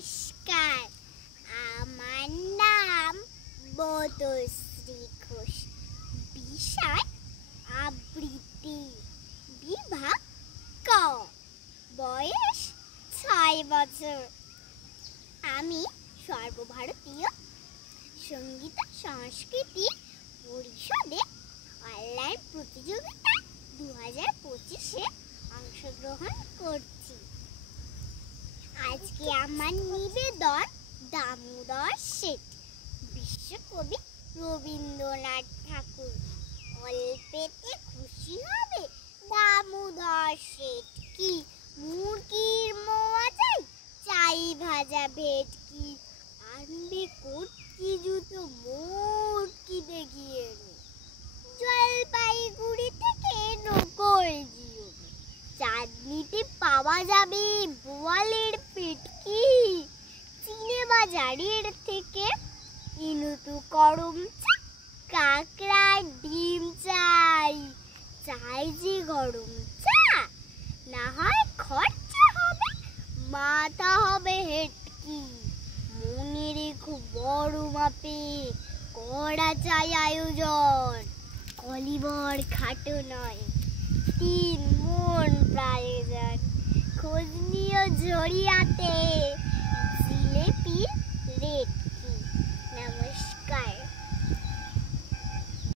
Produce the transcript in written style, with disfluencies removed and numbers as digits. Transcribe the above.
নমস্কার, আমার নাম বদশ্রী ঘোষ। বিষয় আবৃত্তি, বিভাগ ক, বয়স 6 বছর। আমি সর্বভারতীয় সঙ্গীত সংস্কৃতি পরিষদে অনলাইন প্রতিযোগিতা 2025-এ অংশগ্রহণ করছি। আজকে আমার নিবেদন দামোদর শেঠ, বিশ্বকবি রবীন্দ্রনাথ ঠাকুর। অল্পেতে খুশি হবে দামোদর শেঠ কি, মুরগির মোয়া চাই, চাই ভাজা ভেটকি, আনবে কটকি জুতো মোটকি দেখিয়ে নে, জলপাইগুড়ি থেকে নকল জিও, চাঁদনিতে পাওয়া যাবে বোয়ালের পেটকি, চিনে বাজারের থেকে ইনুতু করম চা, কাঁকড়ার ডিম চাই, চাই যে গরম চা, না হয় খরচা হবে, মাথা হবে হেটকি, মনে রেখো বড় মাপে কড়া চাই আয়োজন, কলিবর খাটো নয় 3 মণ প্রয়োজন, খোঁজ নিও জড়িয়াতে